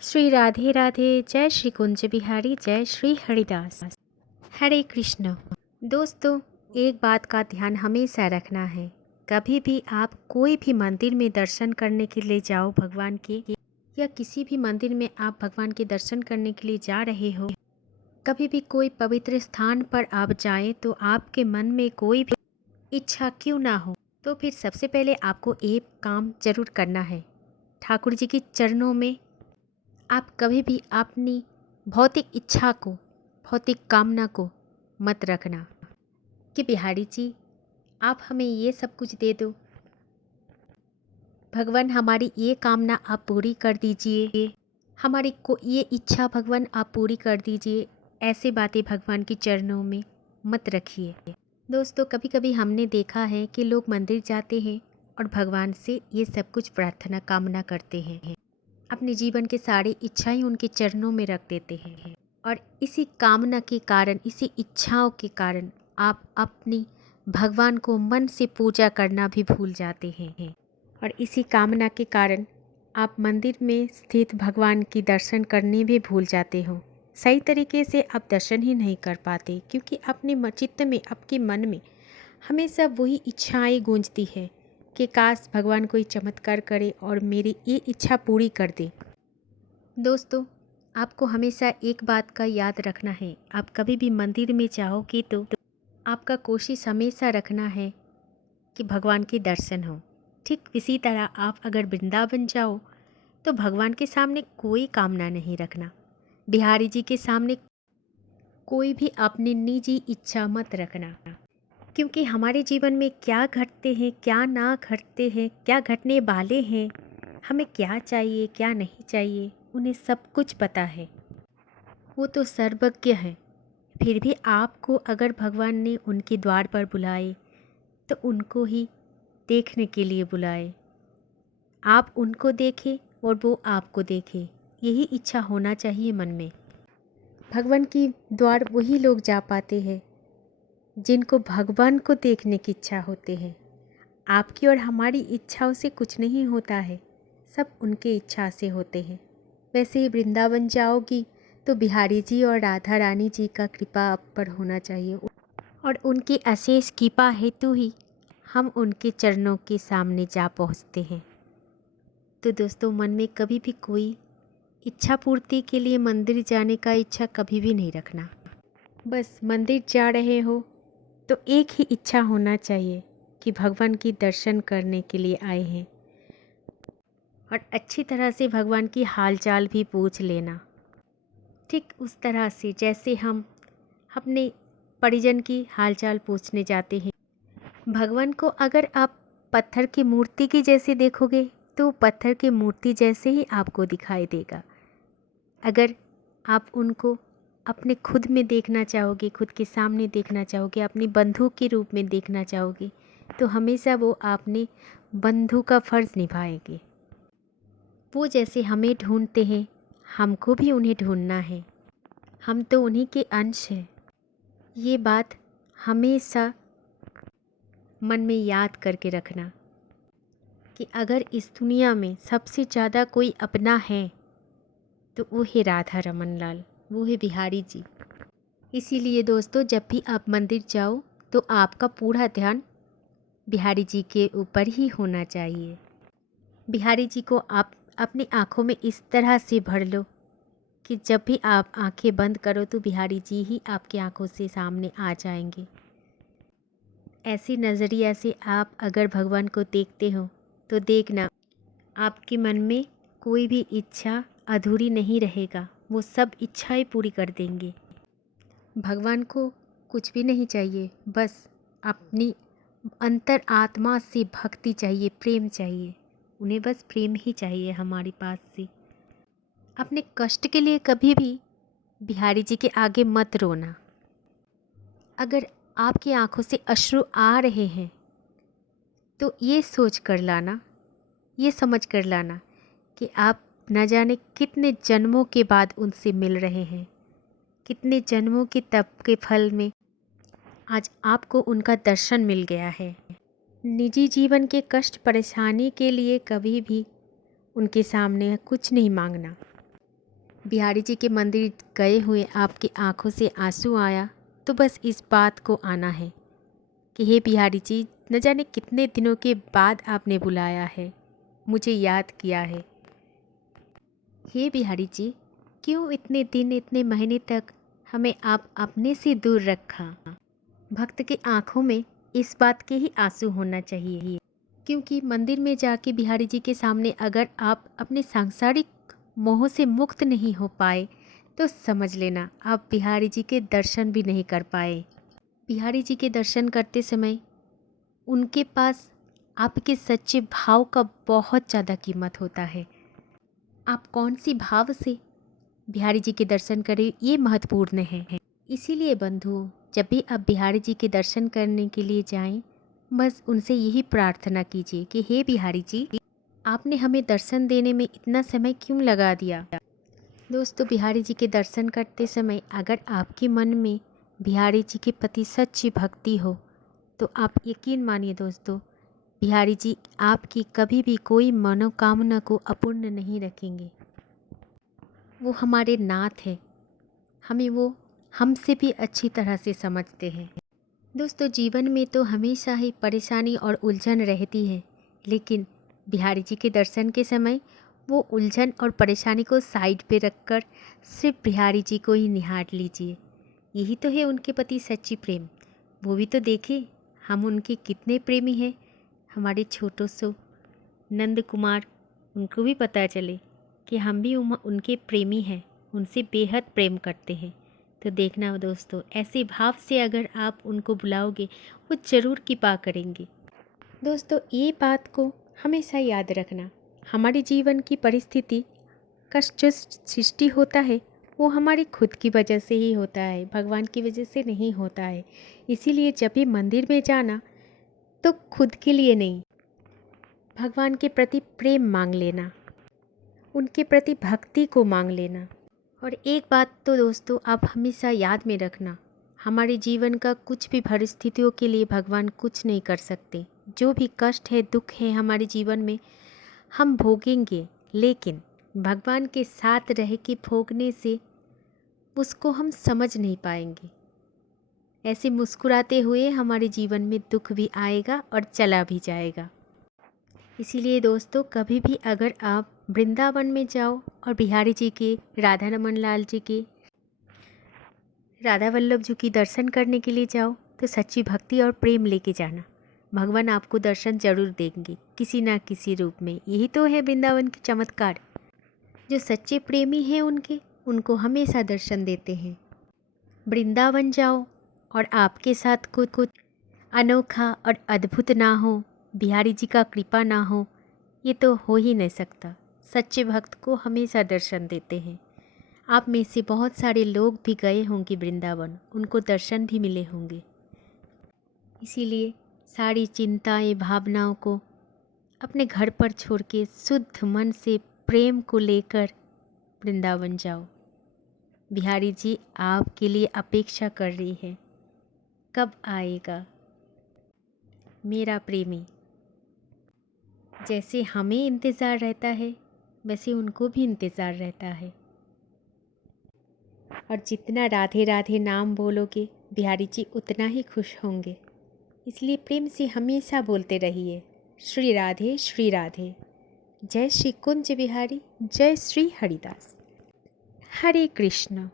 श्री राधे राधे। जय श्री कुंज बिहारी, जय श्री हरिदास। हरे कृष्ण। दोस्तों, एक बात का ध्यान हमेशा रखना है। कभी भी आप कोई भी मंदिर में दर्शन करने के लिए जाओ भगवान के, या किसी भी मंदिर में आप भगवान के दर्शन करने के लिए जा रहे हो, कभी भी कोई पवित्र स्थान पर आप जाएं तो आपके मन में कोई भी इच्छा क्यों ना हो, तो फिर सबसे पहले आपको एक काम जरूर करना है। ठाकुर जी के चरणों में आप कभी भी अपनी भौतिक इच्छा को, भौतिक कामना को मत रखना कि बिहारी जी आप हमें ये सब कुछ दे दो, भगवान हमारी ये कामना आप पूरी कर दीजिए, हमारी को ये इच्छा भगवान आप पूरी कर दीजिए। ऐसे बातें भगवान के चरणों में मत रखिए। दोस्तों, कभी कभी हमने देखा है कि लोग मंदिर जाते हैं और भगवान से ये सब कुछ प्रार्थना कामना करते हैं, अपने जीवन के सारी इच्छाएं उनके चरणों में रख देते हैं, और इसी कामना के कारण, इसी इच्छाओं के कारण आप अपनी भगवान को मन से पूजा करना भी भूल जाते हैं, और इसी कामना के कारण आप मंदिर में स्थित भगवान की दर्शन करने भी भूल जाते हो। सही तरीके से आप दर्शन ही नहीं कर पाते, क्योंकि अपने चित्त में, आपके मन में हमेशा वही इच्छाएं गूंजती है कि काश भगवान कोई चमत्कार करे और मेरी ये इच्छा पूरी कर दे। दोस्तों, आपको हमेशा एक बात का याद रखना है। आप कभी भी मंदिर में जाओगे तो आपका कोशिश हमेशा रखना है कि भगवान के दर्शन हो। ठीक इसी तरह आप अगर वृंदावन जाओ तो भगवान के सामने कोई कामना नहीं रखना। बिहारी जी के सामने कोई भी अपनी निजी इच्छा मत रखना, क्योंकि हमारे जीवन में क्या घटते हैं, क्या ना घटते हैं, क्या घटने वाले हैं, हमें क्या चाहिए क्या नहीं चाहिए, उन्हें सब कुछ पता है। वो तो सर्वज्ञ है। फिर भी आपको अगर भगवान ने उनके द्वार पर बुलाए तो उनको ही देखने के लिए बुलाए। आप उनको देखें और वो आपको देखें, यही इच्छा होना चाहिए मन में। भगवान की द्वार वही लोग जा पाते हैं जिनको भगवान को देखने की इच्छा होती है। आपकी और हमारी इच्छाओं से कुछ नहीं होता है, सब उनके इच्छा से होते हैं। वैसे ही वृंदावन जाओगी तो बिहारी जी और राधा रानी जी का कृपा आप पर होना चाहिए, और उनकी अशेष कृपा हेतु ही हम उनके चरणों के सामने जा पहुँचते हैं। तो दोस्तों, मन में कभी भी कोई इच्छा पूर्ति के लिए मंदिर जाने का इच्छा कभी भी नहीं रखना। बस मंदिर जा रहे हो तो एक ही इच्छा होना चाहिए कि भगवान की दर्शन करने के लिए आए हैं, और अच्छी तरह से भगवान की हालचाल भी पूछ लेना। ठीक उस तरह से जैसे हम अपने परिजन की हालचाल पूछने जाते हैं। भगवान को अगर आप पत्थर की मूर्ति की जैसे देखोगे तो पत्थर की मूर्ति जैसे ही आपको दिखाई देगा। अगर आप उनको अपने खुद में देखना चाहोगे, खुद के सामने देखना चाहोगे, अपनी बंधु के रूप में देखना चाहोगे, तो हमेशा वो आपने बंधु का फ़र्ज़ निभाएंगे। वो जैसे हमें ढूंढते हैं, हमको भी उन्हें ढूंढना है। हम तो उन्हीं के अंश हैं। ये बात हमेशा मन में याद करके रखना कि अगर इस दुनिया में सबसे ज़्यादा कोई अपना है तो वो है राधा रमन लाल, वो है बिहारी जी। इसीलिए दोस्तों, जब भी आप मंदिर जाओ तो आपका पूरा ध्यान बिहारी जी के ऊपर ही होना चाहिए। बिहारी जी को आप अपनी आँखों में इस तरह से भर लो कि जब भी आप आंखें बंद करो तो बिहारी जी ही आपकी आंखों से सामने आ जाएंगे। ऐसी नज़रिया से आप अगर भगवान को देखते हो तो देखना, आपके मन में कोई भी इच्छा अधूरी नहीं रहेगा, वो सब इच्छाएं पूरी कर देंगे। भगवान को कुछ भी नहीं चाहिए, बस अपनी अंतर आत्मा से भक्ति चाहिए, प्रेम चाहिए। उन्हें बस प्रेम ही चाहिए हमारे पास से। अपने कष्ट के लिए कभी भी बिहारी जी के आगे मत रोना। अगर आपकी आंखों से अश्रु आ रहे हैं तो ये सोच कर लाना, ये समझ कर लाना कि आप न जाने कितने जन्मों के बाद उनसे मिल रहे हैं, कितने जन्मों के तप के फल में आज आपको उनका दर्शन मिल गया है। निजी जीवन के कष्ट परेशानी के लिए कभी भी उनके सामने कुछ नहीं मांगना। बिहारी जी के मंदिर गए हुए आपकी आंखों से आंसू आया तो बस इस बात को आना है कि हे बिहारी जी, न जाने कितने दिनों के बाद आपने बुलाया है, मुझे याद किया है। हे बिहारी जी, क्यों इतने दिन इतने महीने तक हमें आप अपने से दूर रखा? भक्त की आंखों में इस बात के ही आंसू होना चाहिए, क्योंकि मंदिर में जाके बिहारी जी के सामने अगर आप अपने सांसारिक मोह से मुक्त नहीं हो पाए तो समझ लेना आप बिहारी जी के दर्शन भी नहीं कर पाए। बिहारी जी के दर्शन करते समय उनके पास आपके सच्चे भाव का बहुत ज़्यादा कीमत होता है। आप कौन सी भाव से बिहारी जी के दर्शन करें ये महत्वपूर्ण है। इसीलिए बंधुओं, जब भी आप बिहारी जी के दर्शन करने के लिए जाएं, बस उनसे यही प्रार्थना कीजिए कि हे बिहारी जी, आपने हमें दर्शन देने में इतना समय क्यों लगा दिया। दोस्तों, बिहारी जी के दर्शन करते समय अगर आपके मन में बिहारी जी के प्रति सच्ची भक्ति हो तो आप यकीन मानिए दोस्तों, बिहारी जी आपकी कभी भी कोई मनोकामना को अपूर्ण नहीं रखेंगे। वो हमारे नाथ हैं, हमें वो हमसे भी अच्छी तरह से समझते हैं। दोस्तों, जीवन में तो हमेशा ही परेशानी और उलझन रहती है, लेकिन बिहारी जी के दर्शन के समय वो उलझन और परेशानी को साइड पे रखकर सिर्फ बिहारी जी को ही निहार लीजिए। यही तो है उनके प्रति सच्ची प्रेम। वो भी तो देखें हम उनके कितने प्रेमी हैं। हमारे छोटो सो नंद कुमार, उनको भी पता चले कि हम भी उनके प्रेमी हैं, उनसे बेहद प्रेम करते हैं। तो देखना दोस्तों, ऐसे भाव से अगर आप उनको बुलाओगे वो ज़रूर कृपा करेंगे। दोस्तों, ये बात को हमेशा याद रखना, हमारे जीवन की परिस्थिति का जो सृष्टि होता है वो हमारी खुद की वजह से ही होता है, भगवान की वजह से नहीं होता है। इसीलिए जब भी मंदिर में जाना तो खुद के लिए नहीं, भगवान के प्रति प्रेम मांग लेना, उनके प्रति भक्ति को मांग लेना। और एक बात तो दोस्तों आप हमेशा याद में रखना, हमारे जीवन का कुछ भी परिस्थितियों के लिए भगवान कुछ नहीं कर सकते। जो भी कष्ट है, दुख है हमारे जीवन में हम भोगेंगे, लेकिन भगवान के साथ रह के भोगने से उसको हम समझ नहीं पाएंगे। ऐसे मुस्कुराते हुए हमारे जीवन में दुख भी आएगा और चला भी जाएगा। इसीलिए दोस्तों, कभी भी अगर आप वृंदावन में जाओ और बिहारी जी के, राधा रमन लाल जी के, राधा वल्लभ जी की दर्शन करने के लिए जाओ तो सच्ची भक्ति और प्रेम लेके जाना। भगवान आपको दर्शन जरूर देंगे किसी ना किसी रूप में। यही तो है वृंदावन के चमत्कार। जो सच्चे प्रेमी हैं उनको हमेशा दर्शन देते हैं। वृंदावन जाओ और आपके साथ कुछ अनोखा और अद्भुत ना हो, बिहारी जी का कृपा ना हो, ये तो हो ही नहीं सकता। सच्चे भक्त को हमेशा दर्शन देते हैं। आप में से बहुत सारे लोग भी गए होंगे वृंदावन, उनको दर्शन भी मिले होंगे। इसीलिए सारी चिंताएं, भावनाओं को अपने घर पर छोड़ के शुद्ध मन से प्रेम को लेकर वृंदावन जाओ। बिहारी जी आपके लिए अपेक्षा कर रही है, कब आएगा मेरा प्रेमी। जैसे हमें इंतज़ार रहता है वैसे उनको भी इंतज़ार रहता है। और जितना राधे राधे नाम बोलोगे बिहारी जी उतना ही खुश होंगे। इसलिए प्रेम से हमेशा बोलते रहिए, श्री राधे श्री राधे। जय श्री कुंज बिहारी, जय श्री हरिदास। हरे कृष्ण।